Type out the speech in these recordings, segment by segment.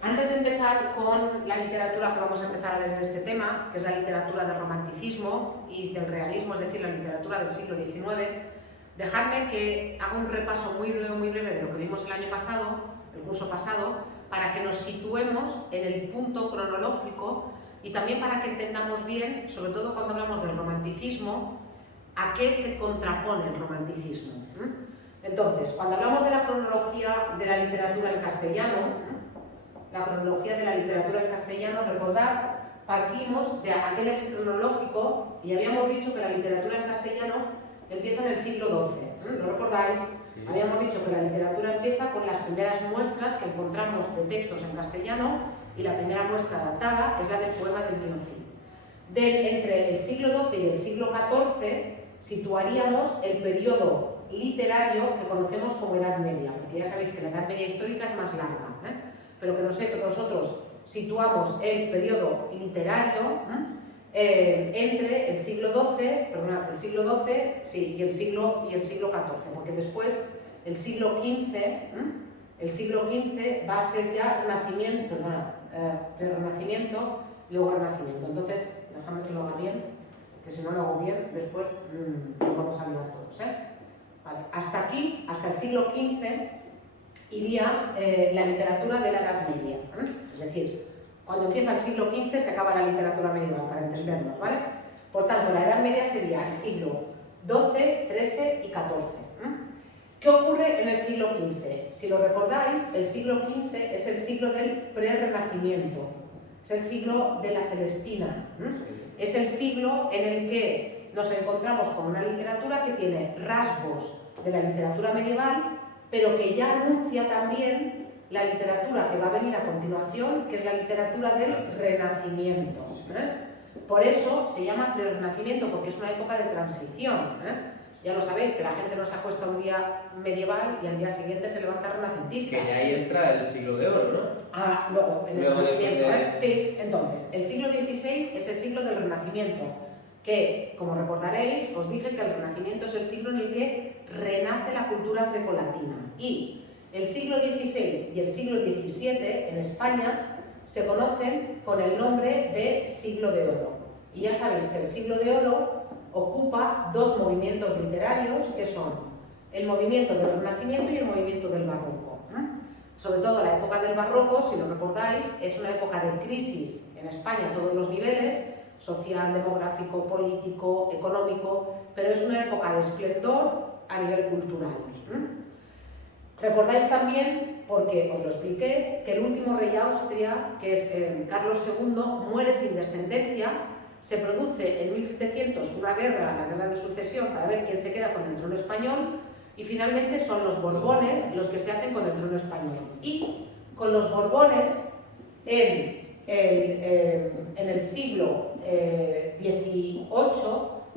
Antes de empezar con la literatura que vamos a empezar a ver en este tema, que es la literatura del romanticismo y del realismo, es decir, la literatura del siglo XIX, dejadme que haga un repaso muy breve de lo que vimos el año pasado, el curso pasado, para que nos situemos en el punto cronológico y también para que entendamos bien, sobre todo cuando hablamos del romanticismo, a qué se contrapone el romanticismo. Entonces, cuando hablamos de la cronología de la literatura en castellano, la cronología de la literatura en castellano, recordad, partimos de aquel eje cronológico y habíamos dicho que la literatura en castellano empieza en el siglo XII. ¿Lo recordáis? Sí. Habíamos dicho que la literatura empieza con las primeras muestras que encontramos de textos en castellano y la primera muestra datada es la del poema del Mío Cid. Entre el siglo XII y el siglo XIV situaríamos el periodo literario que conocemos como Edad Media, porque ya sabéis que la Edad Media histórica es más larga, pero que nosotros situamos el periodo literario entre el siglo XII, sí, y el siglo XIV, porque después el siglo XV va a ser ya Renacimiento, pre-Renacimiento y luego Renacimiento. Entonces, déjame que lo haga bien, que si no lo hago bien, después nos vamos a liar todos, Vale. Hasta aquí, hasta el siglo XV, iría la literatura de la Edad Media. Es decir, cuando empieza el siglo XV se acaba la literatura medieval, para entendernos, ¿vale? Por tanto, la Edad Media sería el siglo XII, XIII y XIV. ¿Qué ocurre en el siglo XV? Si lo recordáis, el siglo XV es el siglo del pre-Renacimiento, es el siglo de la Celestina, es el siglo en el que nos encontramos con una literatura que tiene rasgos de la literatura medieval, pero que ya anuncia también la literatura que va a venir a continuación, que es la literatura del Renacimiento. Por eso se llama Renacimiento, porque es una época de transición. Ya lo sabéis, que la gente no se acuesta un día medieval y al día siguiente se levanta renacentista. Que ahí entra el siglo de oro, ¿no? Ah, luego, en el Renacimiento, Sí, entonces, el siglo XVI es el siglo del Renacimiento, que, como recordaréis, os dije que el Renacimiento es el siglo en el que renace la cultura grecolatina. Y el siglo XVI y el siglo XVII en España se conocen con el nombre de siglo de oro. Y ya sabéis que el siglo de oro ocupa dos movimientos literarios que son el movimiento del Renacimiento y el movimiento del Barroco. Sobre todo la época del Barroco, si lo recordáis, es una época de crisis en España a todos los niveles, social, demográfico, político, económico, pero es una época de esplendor a nivel cultural. Recordáis también, porque os lo expliqué, que el último rey de Austria, que es Carlos II, muere sin descendencia. Se produce en 1700 una guerra, la guerra de sucesión, para ver quién se queda con el trono español, y finalmente son los Borbones los que se hacen con el trono español. Y con los Borbones, en el siglo XVIII,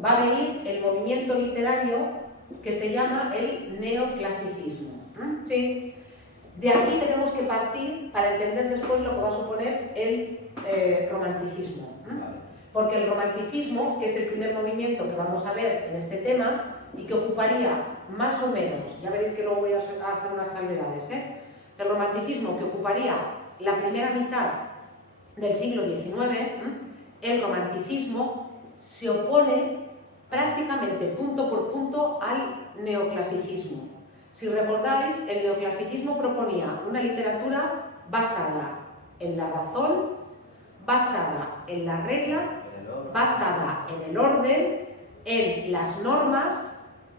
va a venir el movimiento literario que se llama el neoclasicismo. ¿Sí? De aquí tenemos que partir para entender después lo que va a suponer el romanticismo. Porque el romanticismo, que es el primer movimiento que vamos a ver en este tema y que ocuparía más o menos, ya veréis que luego voy a hacer unas salvedades, el romanticismo que ocuparía la primera mitad del siglo XIX, el romanticismo se opone prácticamente punto por punto al neoclasicismo. Si recordáis, el neoclasicismo proponía una literatura basada en la razón, basada en la regla, basada en el orden, en las normas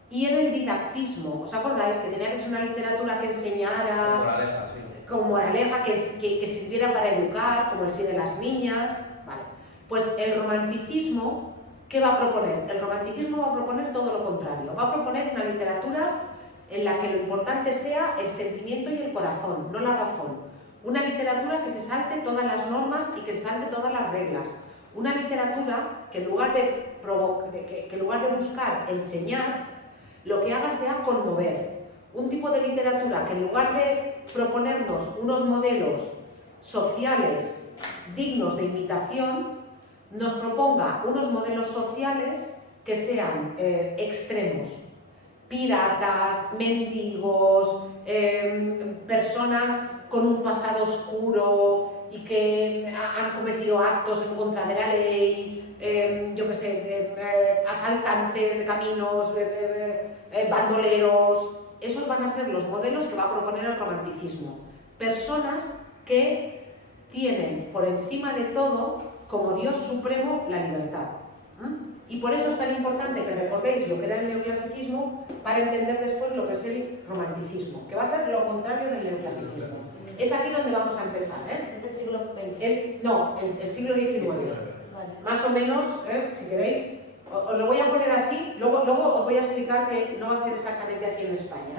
y en el didactismo. ¿Os acordáis que tenía que ser una literatura que enseñara con moraleja, que sirviera para educar, como el sí de las niñas? Vale. Pues el romanticismo, ¿qué va a proponer? El romanticismo va a proponer todo lo contrario. Va a proponer una literatura en la que lo importante sea el sentimiento y el corazón, no la razón. Una literatura que se salte todas las normas y que se salte todas las reglas. Una literatura que en lugar de buscar enseñar, lo que haga sea conmover. Un tipo de literatura que en lugar de proponernos unos modelos sociales dignos de imitación, nos proponga unos modelos sociales que sean extremos. Piratas, mendigos, personas con un pasado oscuro y que han cometido actos en contra de la ley, yo qué sé, asaltantes de caminos, bandoleros. Esos van a ser los modelos que va a proponer el romanticismo. Personas que tienen por encima de todo, como Dios supremo, la libertad. Y por eso es tan importante que recordéis lo que era el neoclasicismo para entender después lo que es el romanticismo, que va a ser lo contrario del neoclasicismo. Es aquí donde vamos a empezar. ¿Es el siglo XX? No, el siglo XIX. Vale. Más o menos, si queréis, os lo voy a poner así, luego os voy a explicar que no va a ser exactamente así en España,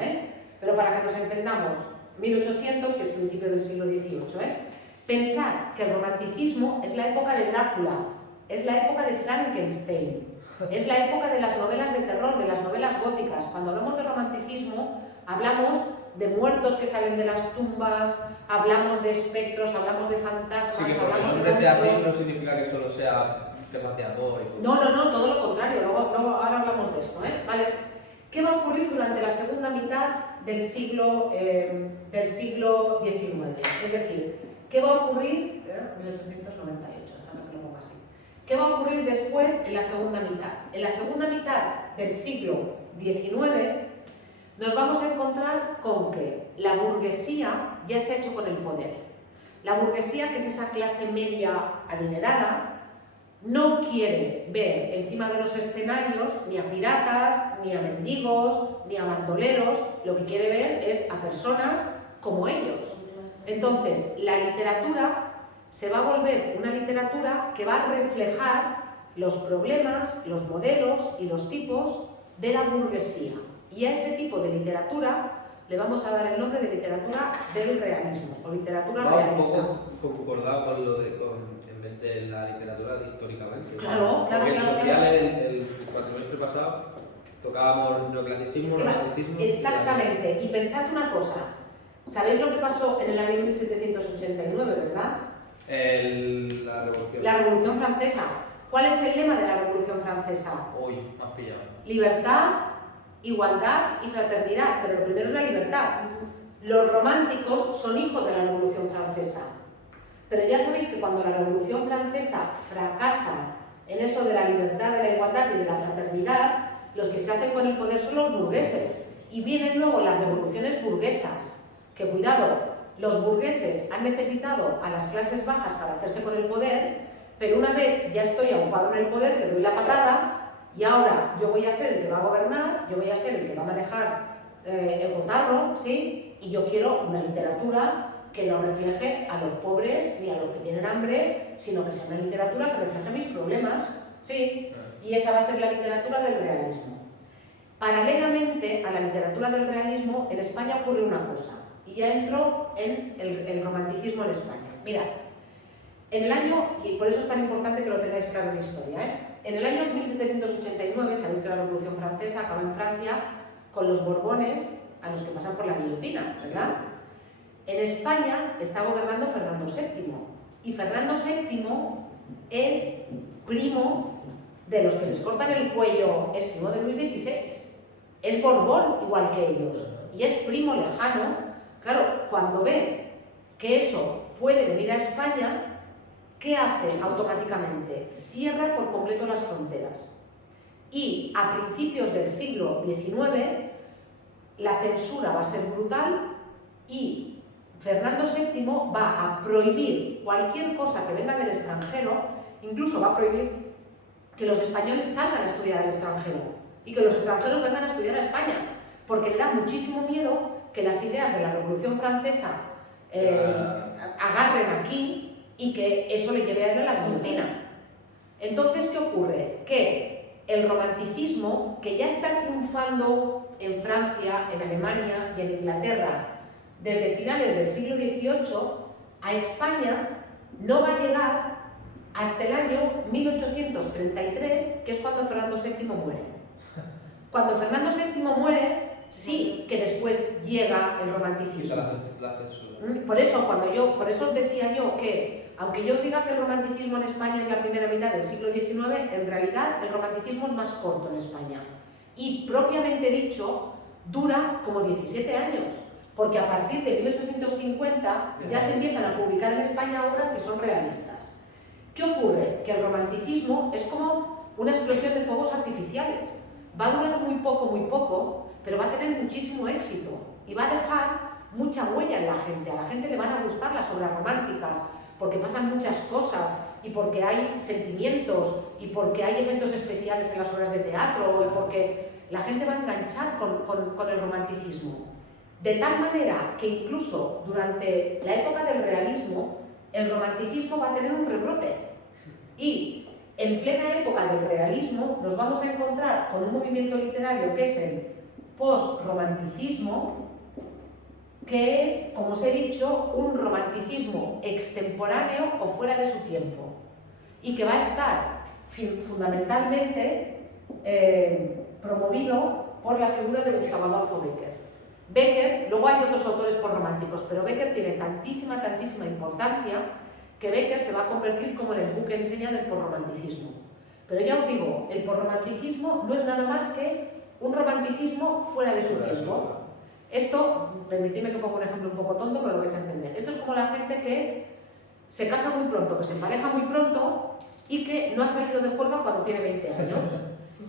pero para que nos entendamos, 1800, que es principio del siglo XVIII. Pensad que el romanticismo es la época de Drácula, es la época de Frankenstein, es la época de las novelas de terror, de las novelas góticas. Cuando hablamos de romanticismo, hablamos de muertos que salen de las tumbas, hablamos de espectros, hablamos de fantasmas, Sí, que porque el hablamos nombre de sea así monstruos. no significa que solo sea temas de amor y No, todo lo contrario, luego ahora hablamos de esto, ¿vale? ¿Qué va a ocurrir durante la segunda mitad del siglo XIX? Es decir, ¿qué va a ocurrir? 1898, déjame que lo ponga así. ¿Qué va a ocurrir después en la segunda mitad? En la segunda mitad del siglo XIX nos vamos a encontrar con que la burguesía ya se ha hecho con el poder. La burguesía, que es esa clase media adinerada, no quiere ver encima de los escenarios ni a piratas, ni a mendigos, ni a bandoleros. Lo que quiere ver es a personas como ellos. Entonces, la literatura se va a volver una literatura que va a reflejar los problemas, los modelos y los tipos de la burguesía. Y a ese tipo de literatura le vamos a dar el nombre de literatura del realismo o literatura realista. un poco concordado con lo de en vez de la literatura históricamente. Claro. Porque el social, el cuatrimestre pasado, tocábamos neoclasicismo, romanticismo. Exactamente. Y pensad una cosa. ¿Sabéis lo que pasó en el año 1789, verdad? La revolución. La Revolución Francesa. ¿Cuál es el lema de la Revolución Francesa? Hoy, más pillado. Libertad, igualdad y fraternidad, pero lo primero es la libertad. Los románticos son hijos de la Revolución Francesa, pero ya sabéis que cuando la Revolución Francesa fracasa en eso de la libertad, de la igualdad y de la fraternidad, los que se hacen con el poder son los burgueses, y vienen luego las revoluciones burguesas, que cuidado, los burgueses han necesitado a las clases bajas para hacerse con el poder, pero una vez ya estoy aupado en el poder, le doy la patada. Y ahora yo voy a ser el que va a gobernar, yo voy a ser el que va a manejar el cotarro, ¿sí? Y yo quiero una literatura que no refleje a los pobres ni a los que tienen hambre, sino que sea una literatura que refleje mis problemas, ¿sí? Y esa va a ser la literatura del realismo. Paralelamente a la literatura del realismo, en España ocurre una cosa, y ya entró en el romanticismo en España. Mirad, en el año, y por eso es tan importante que lo tengáis claro en la historia, en el año 1789, sabéis que la Revolución Francesa acaba en Francia con los Borbones, a los que pasan por la guillotina, ¿verdad? En España está gobernando Fernando VII, y Fernando VII es primo de los que les cortan el cuello, es primo de Luis XVI, es Borbón igual que ellos, y es primo lejano. Claro, cuando ve que eso puede venir a España, ¿qué hace automáticamente? Cierra por completo las fronteras. Y a principios del siglo XIX, la censura va a ser brutal y Fernando VII va a prohibir cualquier cosa que venga del extranjero, incluso va a prohibir que los españoles salgan a estudiar al extranjero y que los extranjeros vengan a estudiar a España, porque le da muchísimo miedo que las ideas de la Revolución Francesa agarren aquí y que eso le lleve a él a la guillotina. Entonces, ¿qué ocurre? Que el romanticismo, que ya está triunfando en Francia, en Alemania y en Inglaterra desde finales del siglo XVIII, a España no va a llegar hasta el año 1833, que es cuando Fernando VII muere. Cuando Fernando VII muere, sí que después llega el romanticismo. La censura. Por eso os decía yo que, aunque yo os diga que el romanticismo en España es la primera mitad del siglo XIX, en realidad el romanticismo es más corto en España. Y propiamente dicho, dura como 17 años. porque a partir de 1850 ya se empiezan a publicar en España obras que son realistas. ¿Qué ocurre? Que el romanticismo es como una explosión de fuegos artificiales. Va a durar muy poco, pero va a tener muchísimo éxito y va a dejar mucha huella en la gente. A la gente le van a gustar las obras románticas porque pasan muchas cosas y porque hay sentimientos y porque hay efectos especiales en las obras de teatro y porque la gente va a enganchar con el romanticismo. De tal manera que incluso durante la época del realismo, el romanticismo va a tener un rebrote. Y en plena época del realismo nos vamos a encontrar con un movimiento literario que es el post-romanticismo, que es, como os he dicho, un romanticismo extemporáneo o fuera de su tiempo y que va a estar fundamentalmente promovido por la figura de Gustavo Adolfo Bécquer. Bécquer, luego hay otros autores postrománticos, pero Bécquer tiene tantísima importancia que Bécquer se va a convertir como en el buque insignia del postromanticismo. Pero ya os digo, el postromanticismo no es nada más que un romanticismo fuera de su tiempo. Esto, permitidme que ponga un ejemplo un poco tonto, pero lo vais a entender. Esto es como la gente que se casa muy pronto, que se empareja muy pronto y que no ha salido de juerga cuando tiene 20 años.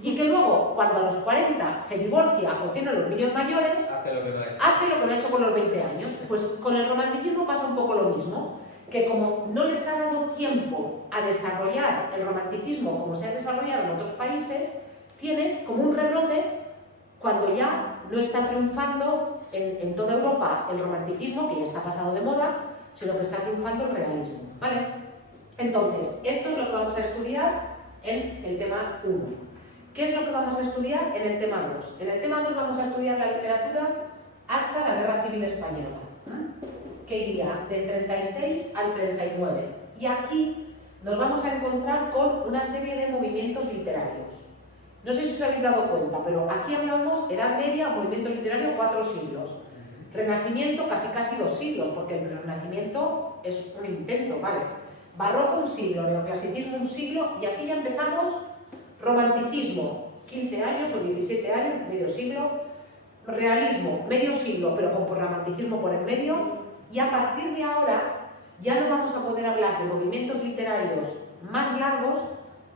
Y que luego, cuando a los 40 se divorcia o tiene los niños mayores, hace lo que no ha hecho con los 20 años. Pues con el romanticismo pasa un poco lo mismo, que como no les ha dado tiempo a desarrollar el romanticismo como se ha desarrollado en otros países, tiene como un rebrote cuando ya no está triunfando en toda Europa el romanticismo, que ya está pasado de moda, sino que está triunfando el realismo, ¿vale? Entonces, esto es lo que vamos a estudiar en el tema 1. ¿Qué es lo que vamos a estudiar en el tema 2? En el tema 2 vamos a estudiar la literatura hasta la Guerra Civil Española, que iría del 36 al 39. Y aquí nos vamos a encontrar con una serie de movimientos literarios. No sé si os habéis dado cuenta, pero aquí hablamos Edad Media, movimiento literario, 4 siglos. Renacimiento, casi 2 siglos, porque el Renacimiento es un intento, ¿vale? Barroco, un siglo, neoclasicismo, un siglo, y aquí ya empezamos romanticismo, 15 años o 17 años, medio siglo, realismo, medio siglo, pero con romanticismo por en medio, y a partir de ahora ya no vamos a poder hablar de movimientos literarios más largos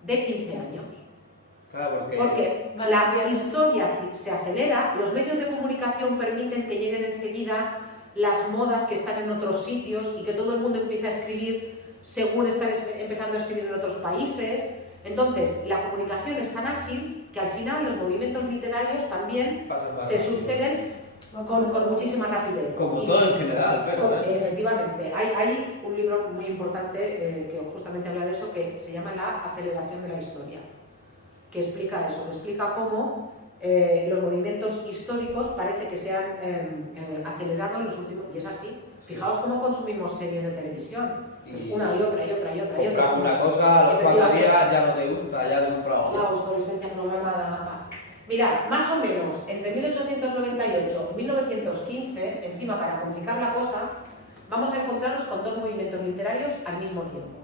de 15 años. Claro, porque la historia se acelera, los medios de comunicación permiten que lleguen enseguida las modas que están en otros sitios y que todo el mundo empiece a escribir según están empezando a escribir en otros países. Entonces, la comunicación es tan ágil que al final los movimientos literarios también se suceden con muchísima rapidez. Como todo en general, pero... Efectivamente. Hay un libro muy importante que justamente habla de eso, que se llama La aceleración de la historia, que explica eso, que explica cómo los movimientos históricos parece que se han acelerado en los últimos... Y es así. Fijaos cómo consumimos series de televisión. Pues una y otra. Compras una cosa, a los 4 días ya no te gusta, ya lo he comprado. La obsolescencia programada. Mirad, más o menos entre 1898 y 1915, encima para complicar la cosa, vamos a encontrarnos con 2 movimientos literarios al mismo tiempo.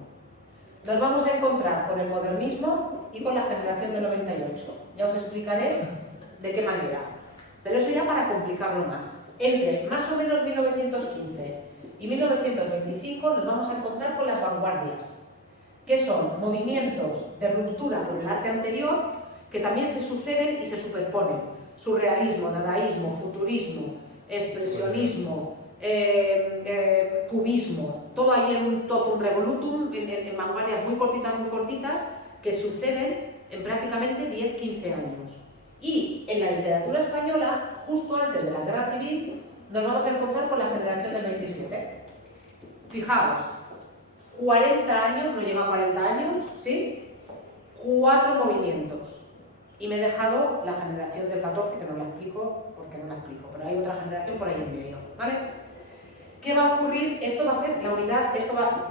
Nos vamos a encontrar con el modernismo y con la generación del 98. Ya os explicaré de qué manera. Pero eso ya para complicarlo más. Entre más o menos 1915 y 1925 nos vamos a encontrar con las vanguardias, que son movimientos de ruptura con el arte anterior que también se suceden y se superponen. Surrealismo, dadaísmo, futurismo, expresionismo, cubismo, todo ahí en un totum revolutum, en vanguardias muy cortitas, que suceden en prácticamente 10-15 años. Y en la literatura española, justo antes de la Guerra Civil, nos vamos a encontrar con la generación del 27. Fijaos, 40 años, no llega a 40 años, ¿sí? 4 movimientos. Y me he dejado la generación del 14, que no la explico, porque no la explico, pero hay otra generación por ahí en medio, ¿vale? ¿Qué va a ocurrir? Esto va a ser la unidad,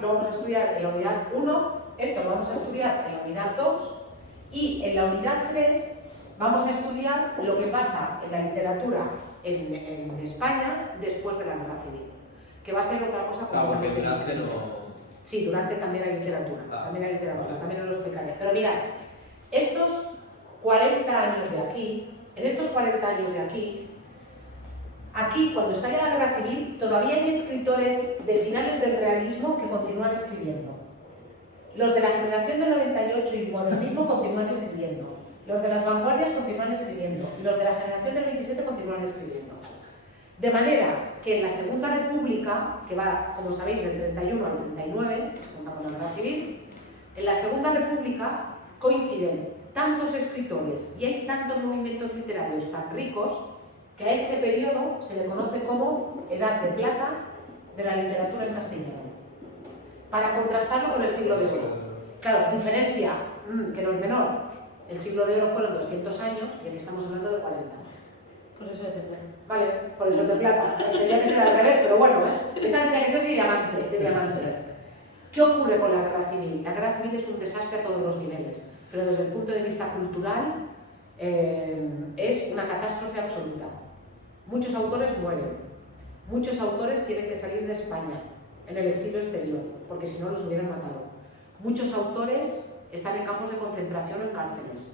lo vamos a estudiar en la unidad 1, esto lo vamos a estudiar en la unidad 2, y en la unidad 3 vamos a estudiar lo que pasa en la literatura en España después de la Guerra Civil, que va a ser otra cosa completamente diferente. Sí, durante también hay literatura, también os lo explicaré. Pero mirad, estos 40 años de aquí, en estos 40 años de aquí, Aquí, cuando estalla la guerra civil, todavía hay escritores de finales del realismo que continúan escribiendo. Los de la generación del 98 y modernismo continúan escribiendo. Los de las vanguardias continúan escribiendo. Y los de la generación del 27 continúan escribiendo. De manera que en la Segunda República, que va, como sabéis, del 31 al 39, junto con la guerra civil, en la Segunda República coinciden tantos escritores y hay tantos movimientos literarios tan ricos que a este periodo se le conoce como Edad de Plata de la literatura en castellano. Para contrastarlo con el siglo de oro. Claro, diferencia que no es menor. El siglo de oro fueron 200 años y aquí estamos hablando de 40. Por eso es de plata. Vale, por eso es de plata. Tendría que ser al revés, pero bueno, esta tendría que ser de diamante. ¿Qué ocurre con la guerra civil? La guerra civil es un desastre a todos los niveles, pero desde el punto de vista cultural es una catástrofe absoluta. Muchos autores mueren, muchos autores tienen que salir de España en el exilio exterior, porque si no los hubieran matado. Muchos autores están en campos de concentración o en cárceles.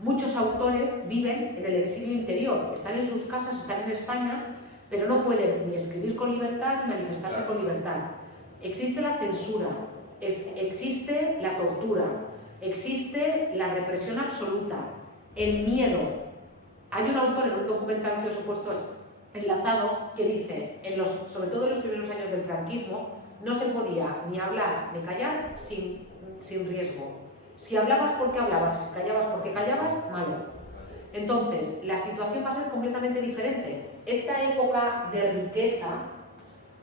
Muchos autores viven en el exilio interior, están en sus casas, están en España, pero no pueden ni escribir con libertad ni manifestarse con libertad. Existe la censura, existe la tortura, existe la represión absoluta, el miedo. Hay un autor en un documental que os he puesto enlazado que dice, sobre todo en los primeros años del franquismo, no se podía ni hablar ni callar sin riesgo. Si hablabas porque hablabas, si callabas porque callabas, malo. Entonces, la situación va a ser completamente diferente. Esta época de riqueza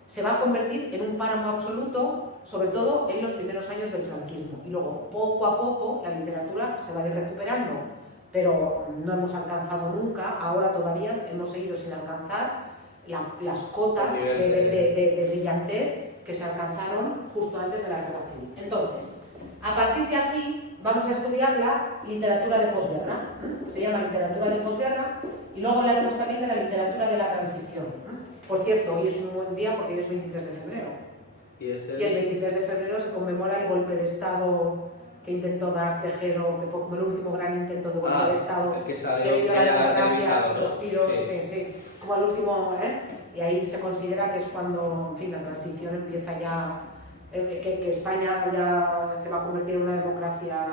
se va a convertir en un páramo absoluto, sobre todo en los primeros años del franquismo. Y luego, poco a poco, la literatura se va a ir recuperando, pero no hemos alcanzado nunca, ahora todavía hemos seguido sin alcanzar las cotas de brillantez que se alcanzaron justo antes de la guerra civil. Entonces, a partir de aquí vamos a estudiar la literatura de posguerra. Se llama literatura de posguerra y luego hablaremos también de la literatura de la transición. Por cierto, hoy es un buen día porque hoy es 23 de febrero. Y el 23 de febrero se conmemora el golpe de Estado que intentó dar Tejero, que fue como el último gran intento de golpe de Estado. El que salió, que vio la democracia, ¿no? los tiros, Sí. sí, como el último, y ahí se considera que es cuando, en fin, la transición empieza ya, que España ya se va a convertir en una democracia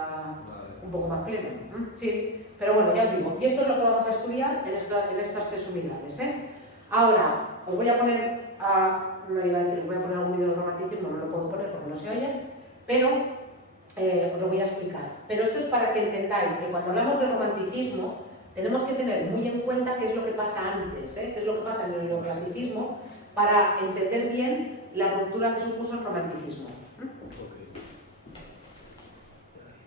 un poco más plena. Sí, pero bueno, ya os digo, y esto es lo que vamos a estudiar en estas 3 unidades. Ahora, os voy a poner, me iba a decir, os voy a poner algún vídeo de romanticismo, no lo puedo poner porque no se oye, pero os lo voy a explicar. Pero esto es para que entendáis que cuando hablamos de romanticismo tenemos que tener muy en cuenta qué es lo que pasa antes, qué es lo que pasa en el neoclasicismo, para entender bien la ruptura que supuso el romanticismo.